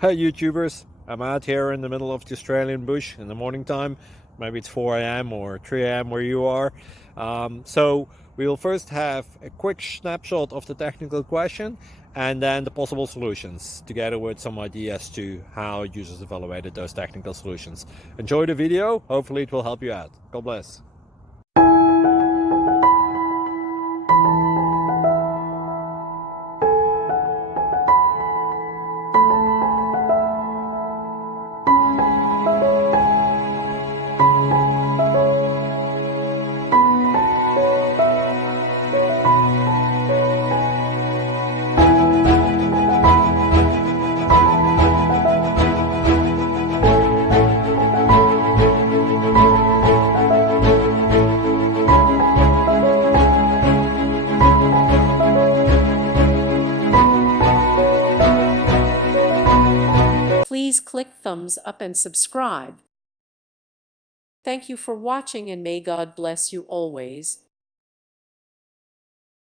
Hey YouTubers, I'm out here in the middle of the Australian bush in the morning time. Maybe it's 4 a.m. or 3 a.m. where you are. So we will first have a quick snapshot of the technical question and then the possible solutions, together with some ideas to how users evaluated those technical solutions. Enjoy the video, hopefully it will help you out. God bless. Please click thumbs up and subscribe. Thank you for watching and may God bless you always.